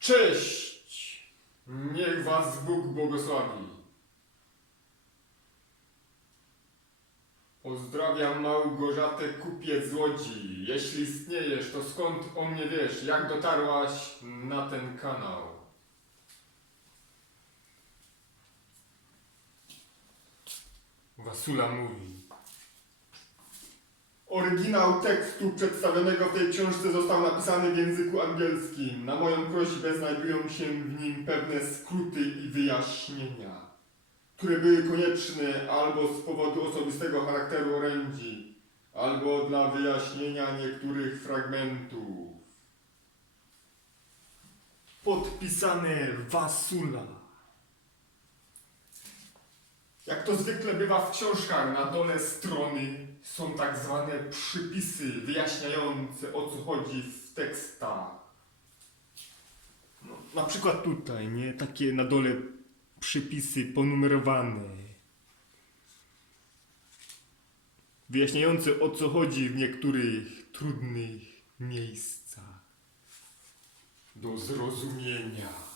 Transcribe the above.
Cześć! Niech was Bóg błogosławi. Pozdrawiam Małgorzatę Kupiec z Łodzi. Jeśli istniejesz, to skąd o mnie wiesz? Jak dotarłaś na ten kanał? Wasula mówi. Oryginał tekstu przedstawionego w tej książce został napisany w języku angielskim. Na moją prośbę znajdują się w nim pewne skróty i wyjaśnienia, które były konieczne albo z powodu osobistego charakteru orędzi, albo dla wyjaśnienia niektórych fragmentów. Podpisane Wasula. Jak to zwykle bywa w książkach, na dole strony są tak zwane przypisy wyjaśniające o co chodzi w tekstach. No, na przykład tutaj, nie? Takie na dole przypisy ponumerowane. Wyjaśniające o co chodzi w niektórych trudnych miejscach. Do zrozumienia.